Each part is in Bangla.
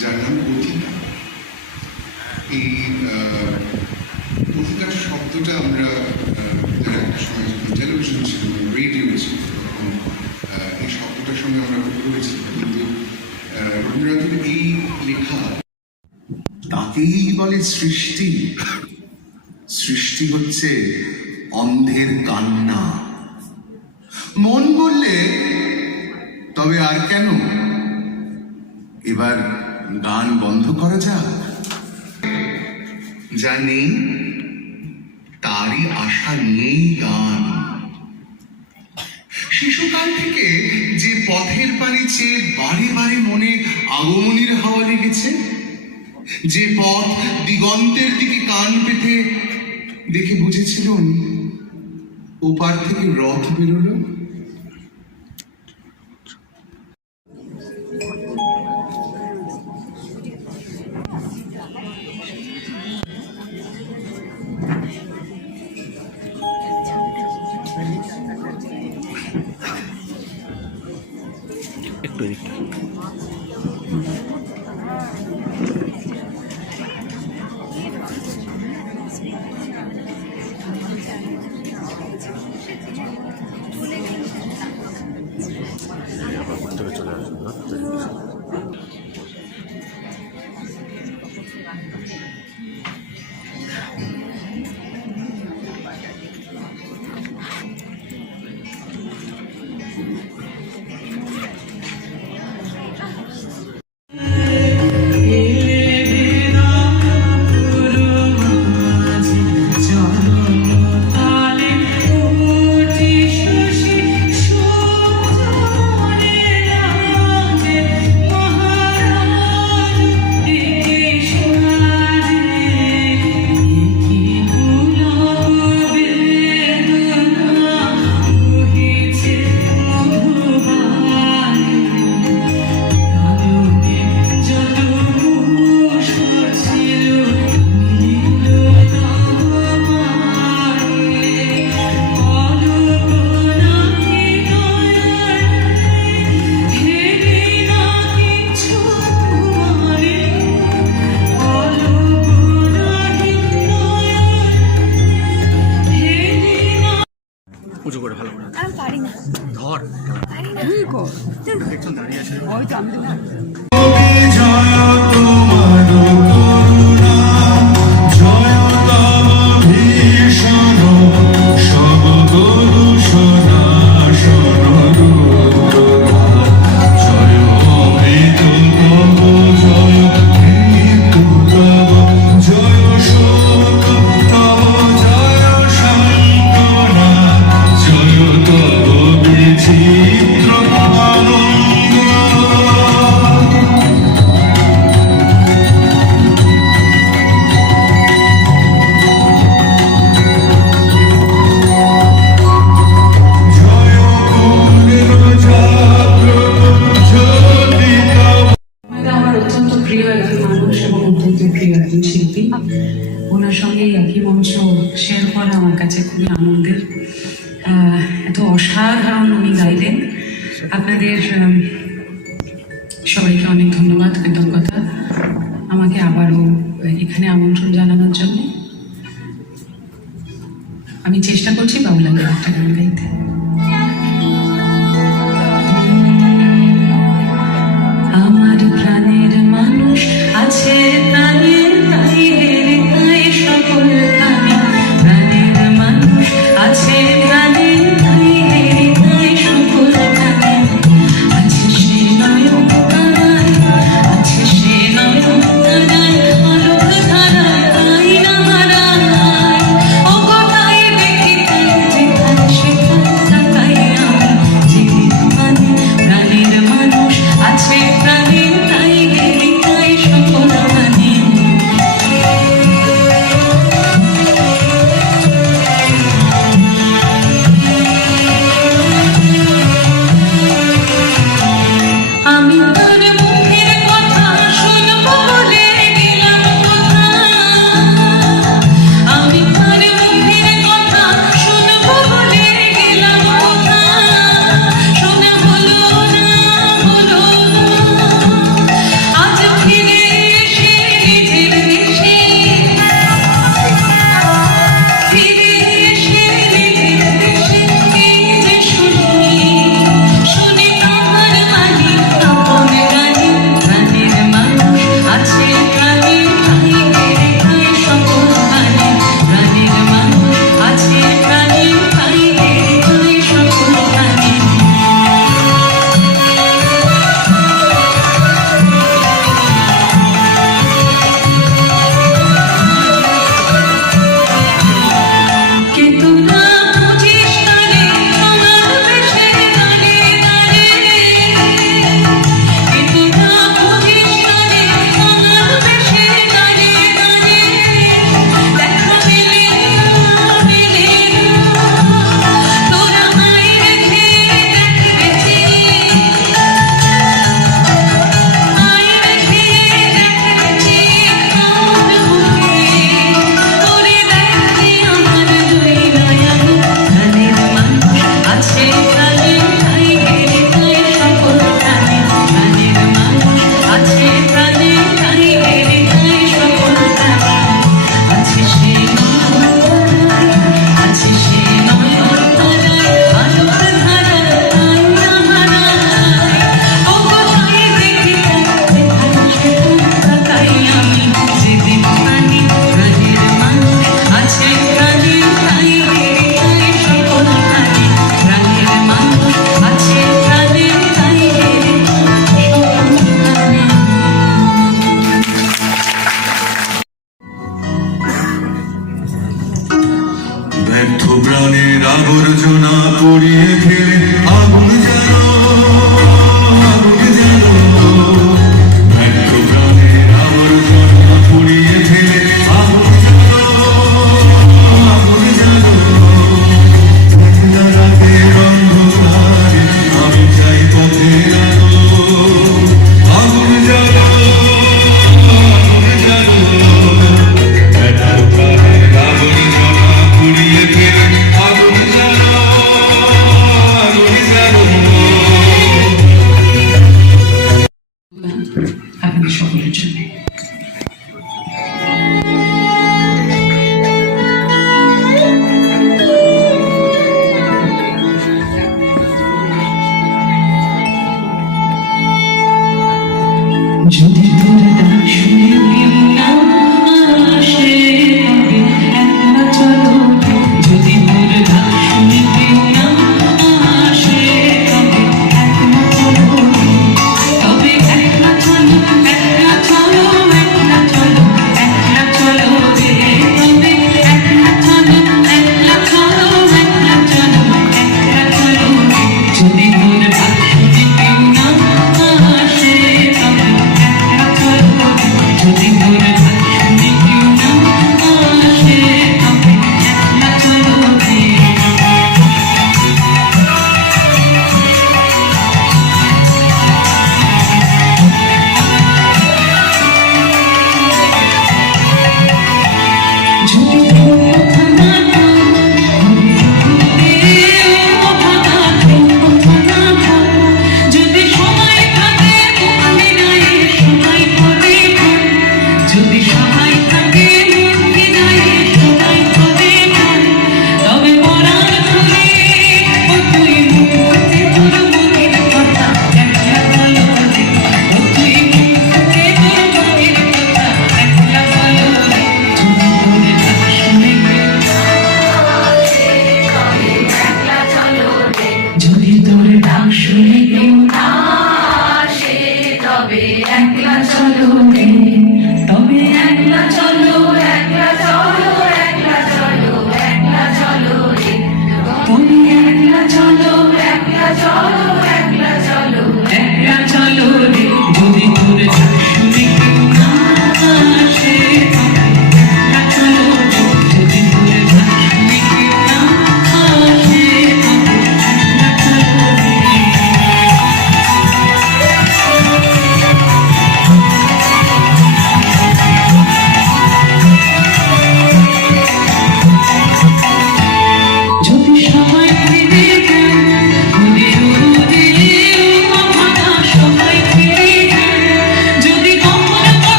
যার নাম পথিকা। এই পথিকার শব্দটা আমরা যারা একটা সময় যখন টেলিভিশন ছিল, রেডিও ছিল, তখন এই শব্দটার সঙ্গে আমরা করেছি, কিন্তু রবীন্দ্রনাথের এই লেখা তাকেই বলে সৃষ্টি। সৃষ্টি হচ্ছে অন্ধের কান্না। মন বললে তবে আর কেন, এবার গান বন্ধ করা যাক। যা নেই তারই আশা নিয়েই গান। শিশুকাল থেকে যে পথের পানে চেয়ে বারে বারে মনে আগমনীর হাওয়া লেগেছে, যে পথ দিগন্তের দিকে কান পেতে দেখে বুঝেছিলেন ওপার থেকে রথ বেরোলো। একটু চলে আসবে। পুজো করে ভালো করে। আমি পারি না, ধর পারি না। তুই কর, একজন দাঁড়িয়ে আছে। ওই তো আমি জয় মঞ্চ শেয়ার করা আমার কাছে খুবই আনন্দের। এত অসাধারণ উনি গাইলেন। আপনাদের সবাইকে অনেক ধন্যবাদ, কৃতজ্ঞতা আমাকে আবারও এখানে আমন্ত্রণ জানানোর জন্য। আমি চেষ্টা করছি বাউলাদের একটা গান গাইতে। আমার প্রাণের মানুষ আছে প্রাণে, তাই হেরে তাই সকল প্রাণে। প্রাণের মানুষ আছে প্রাণে, তাই হেরে তাই সকল প্রাণে। আছে সে নয়ন তারায়, আছে সে নয়ন তারায়, আলোক ধারায় তাই না হারায়। ও কোথায় দেখি তাই যেখানে সেখানে তাকাই আমি, যেদিন মানে প্রাণের মানুষ আছে প্রাণে, তাই হেরে তাই সকল প্রাণে। আমি তার মুখের কথা শুনবো বলে গেলাম কোথা। আমি তার মুখের কথা শুনবো বলে গেলাম কোথা। শোনা হলো না, হলো না। আজ ফিরে এসে নিজের দেশে, ফিরে এসে নিজের দেশে এই যে শুনি, শুনি তাহার বাণী আপন গানে। প্রাণের মানুষ আছে প্রাণে, তাই হেরে তাই সকল প্রাণে। প্রাণের মানুষ আছে প্রাণে, তাই হেরে তাই সকল প্রাণে। কে তোরা বুঝিস তারে সোনার বেশে দাঁড়ে দাঁড়ে। কে তোরা বুঝিস তারে সোনার বেশে দাঁড়ে দাঁড়ে। দেখা মেলে না, মেলে না। তোরা আয় রেখে দেখ বেশি, আয় রেখে দেখ বেশি। কার বুকে তোরে দেখে আমার দুই নয়ন। প্রাণের মানুষ আছে প্রাণে, তাই হেরে তাই সকল প্রাণে। প্রাণের মানুষ আছে প্রাণে, তাই হেরে তাই সকল প্রাণে। আছে সে নয়ন তারায়, আছে সে নয়ন তারায়, আলোক ধারায় তাই না হারায়। ও কোথায় দেখি তাই যেখানে সেখানে তাকাই আমি, যেদিন মানে প্রাণের মানুষ আছে প্রাণে, তাই হেরে তাই সকল প্রাণে। প্রাণের মানুষ আছে প্রাণে, তাই হেরে তাই সকল প্রাণে। ব্যর্থ প্রাণের আবর্জনা পড়িয়ে ফেলে আগুন জ্বালো, আগুন জ্বালো। ব্যর্থ প্রাণের আবর্জনা পড়িয়ে ফেলে আগুন জ্বালো, আগুন জ্বালো। রাতের অন্ধকারে আমি চাই পথের আলো, আগুন জ্বালো, আগুন জ্বালো। ব্যর্থ প্রাণের আবর্জনা পুড়িয়ে ফেলে আগুন জ্বালো,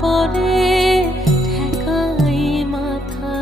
পরে ঠেকাই মাথা